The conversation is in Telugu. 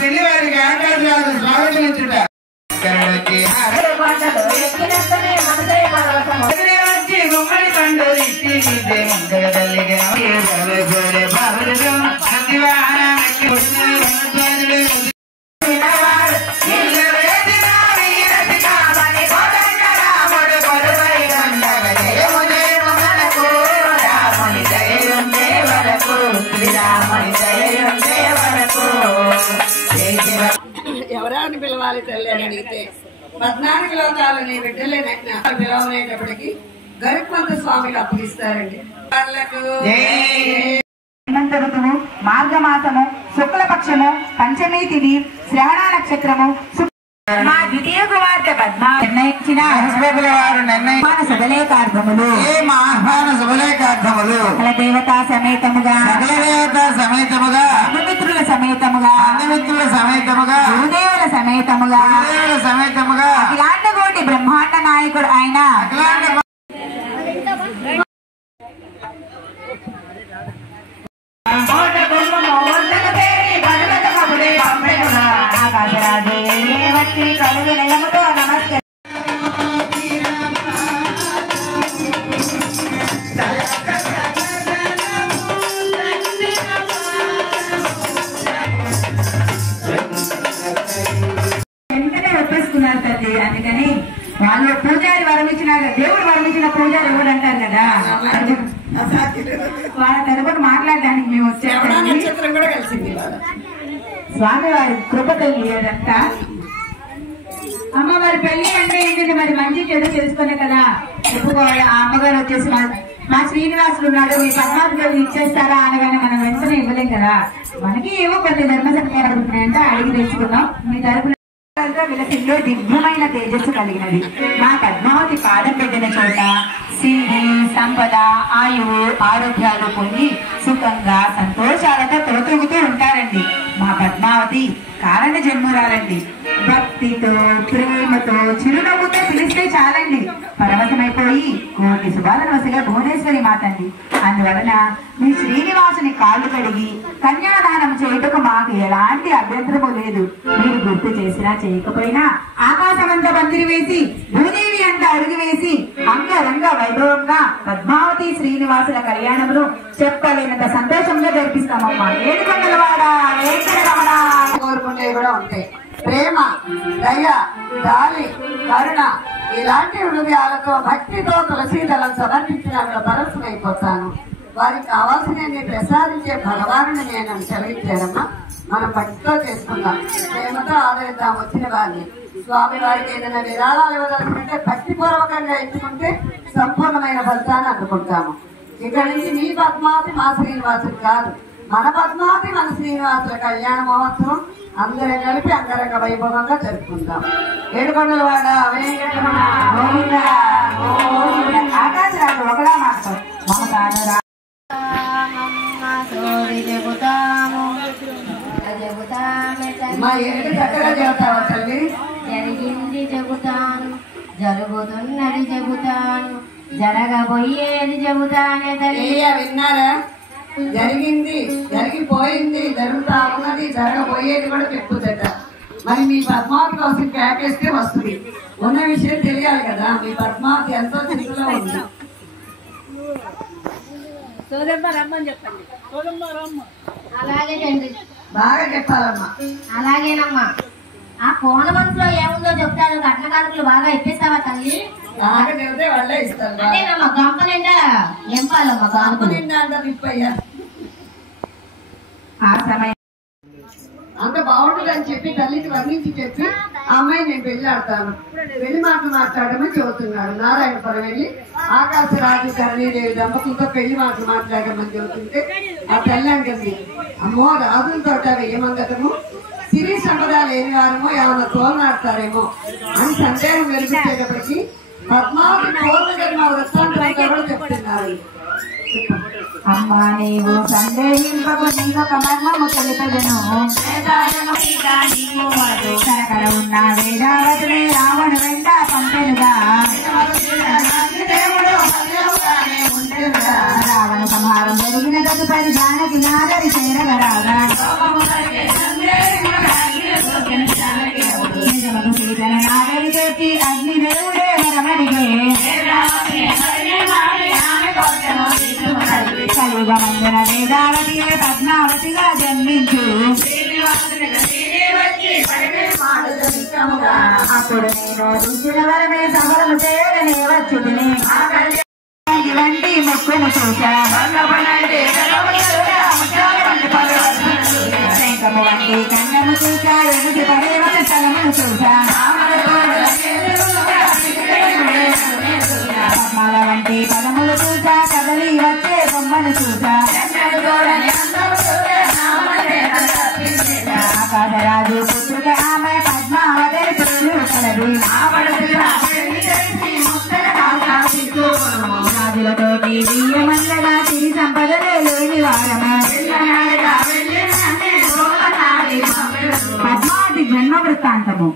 పెళ్లి వారికి ఆకాశాలు స్వాగతించుట వచ్చి గుమ్మడి పండు ఇచ్చి తల్లిగా ఎవరాని పిలవాలి తల్లి అని అడిగితే 14 లోకాలు నీ బిడ్డలే పిలవనేటప్పటికి గరుత్మంత స్వామికి అప్పగిస్తారండి. హేమంత ఋతువు, మార్గమాసము, శుక్లపక్షము, పంచమీ తిథి, శ్రవణ నక్షత్రము, మా ద్వితీయ కుమార్తె పద్మ నిర్ణయించిన ఆహ్వాన శుభలేఖార్థములు దేవతా సమేతముగా బంధుమిత్రుల సమేతముగా గురుదేవుల సమేతముగా అఖిలాండ కోటి బ్రహ్మాండ నాయకుడు ఆయన వెంటనే ఒప్పేసుకున్నారు తల్లి. అందుకని వాళ్ళు పూజారి వరమించినాక దేవుడు వరమించిన పూజారి ఎవరు అంటారు కదా, వాళ్ళ తరపున మాట్లాడడానికి మేము వచ్చాము. స్వామి వారి కృప తల్లి అదంతా. అమ్మ మరి పెళ్లి అంటే ఏంటంటే మరి మంచి చెడు తెలుసుకునే కదా చెప్పుకోవాలి. ఆ అమ్మగారు వచ్చేసి మా శ్రీనివాసులు ఉన్నాడు, మీ పద్మావతి ఇచ్చేస్తారా అనగానే మనం వెంటనే ఇవ్వలేం కదా. మనకి ఏవో కొన్ని ధర్మ సత్కారాలు ఉన్నాయంటే అడిగి తెలుసుకుందాం. మీ తరపున విలసిల్లో దివ్యమైన తేజస్సు కలిగినది. మా పద్మావతి పాదం పెట్టిన చోట సిరి సంపద ఆయువు ఆరోగ్యాలు పొంది సుఖంగా సంతోషాలతో తొలతూగుతూ ఉంటారండి. మా పద్మావతి కారణ జన్మురాలండి. భక్తితో ప్రేమతో చిరునవ్వుతో పిలిస్తే చాలండి పరవశమైపోయి కోటి శుభాలను వసగా భువనేశ్వరి మాతండి. అందువలన మీ శ్రీనివాసుని కాళ్ళు కడిగి కన్యాదానం చేయుటకు మాకు ఎలాంటి అభ్యంతరము లేదు. మీరు గుర్తు చేసినా చేయకపోయినా ఆకాశమంతా పందిరి వేసి భూదేవి అంతా అడుగు వేసి అంగరంగ వైభవంగా పద్మావతి శ్రీనివాసుల కళ్యాణమును చెప్పలేనంత సంతోషంగా జరిపిస్తామమ్మా. ఏడుకొండలవాడ వెంకటరమణ కోరుకునేవి కూడా ఉంటాయి. ప్రేమ, దయ, జాలి, కరుణ ఇలాంటి హృదయాలతో భక్తితో తులసీదళం సమర్పించిన పరవశమైపోతాను. వారికి కావాల్సిన ప్రసాదించే భగవానుని నేను చదివించానమ్మా. మనం భక్తితో చేసుకుందాం, ప్రేమతో ఆదరిద్దాం వచ్చిన వారిని. స్వామి వారికి ఏదైనా విరాళాలు ఇవ్వదలుచుకుంటే భక్తిపూర్వకంగా ఇచ్చుకుంటే సంపూర్ణమైన ఫలితాన్ని అందుకుంటాము. ఇక్కడి నుంచి మీ పద్మావతి మా శ్రీనివాసుడు కాదు, మన పద్మావతి మన శ్రీనివాసుల కళ్యాణ మహోత్సవం అందరం కలిపి అంగరంగ వైభవంగా జరుపుకుందాం. ఏడుకొండలవాడ వెంకటరమణ గోవింద ఆకాశరాజు ఒకడా మాత్రం మా ఏంటి చక్కగా చెబుతావా తల్లి? జరిగింది చెబుతాను, జరుగుతున్నది చెబుతాను, జరగబోయేది చెబుతానే తల్లి. విన్నారా? జరిగింది, జరిగిపోయింది, జరుగుతా ఉన్నది, జరగబోయేది కూడా చెప్పుదట. మరి మీ పద్మావతి కోసం కేకేస్తే వస్తుంది. ఉన్న విషయం తెలియాలి కదా. మీ పద్మావతి ఎంతో స్థితిలో ఉంది. అలాగే తండ్రి, బాగా చెప్పాలమ్మా. అలాగేనమ్మా. ఆ కోన మనసులో ఏముందో చెప్తాను. కట్న కానుకలు బాగా ఇప్పిస్తావా తల్లి? బాగా చెబితే వాళ్ళే ఇస్తారు. అదేనమ్మా, గంప నిండా ఎంపాలమ్మా కానుక నిండా అంతా తిప్పయ్యా. ఆ సమయం అంత బాగుంటుంది అని చెప్పి తల్లికి వర్ణించి చెప్పి ఆ అమ్మాయి నేను పెళ్లి ఆడతాను, పెళ్లి మాటలు మాట్లాడమని చెబుతున్నాడు. నారాయణపురం వెళ్ళి ఆకాశరాజు కరణీదేవి దంపతులతో పెళ్లి మాటలు మాట్లాడమని చెబుతుంటే ఆ తల్లి అంటుంది, అమ్మో రాజులతో ఏమంగతము, సిరి సంపద లేని వారేమో ఏమన్నా తోలనాడతారేమో అని సందేహం వెలిపించేటప్పటికి పద్మావతి పూర్వ జన్మ వృత్తాంతం కూడా చెప్తున్నారు. అమ్మా నీవు సందేహింపకు నీవొక మర్మము తెలిపెదను. కనకర ఉన్న వేదావతులే రావణు వెంట పంపెనుగా. రావణ సంహారం జరిగిన తదుపరి జానకి నాదరి చేరగరాగా. చేసి అగ్నిదేవుడే వరమడిగే కలియుగ మందున వేదావతియే పద్మావతిగా జన్మించు అప్పుడు నేను రుచిన వరమే సఫలము చేయడనే వచ్చుదిని వంటి మొక్కును చూసా శంఖము వంటి కన్నము చూసా ఎగుటి పడేవన స్థలమును చూసా పద్మాల వంటి పదములు చూసా కదలి వచ్చే బొమ్మను చూసా ఆకాశరాజు పుత్రుక ఆమె పద్మావతి పేరు కలది రాజులతోటి బియ్యమల్లగా తిరి సంపదలే లేని వారము పద్మావతి జన్మ వృత్తాంతము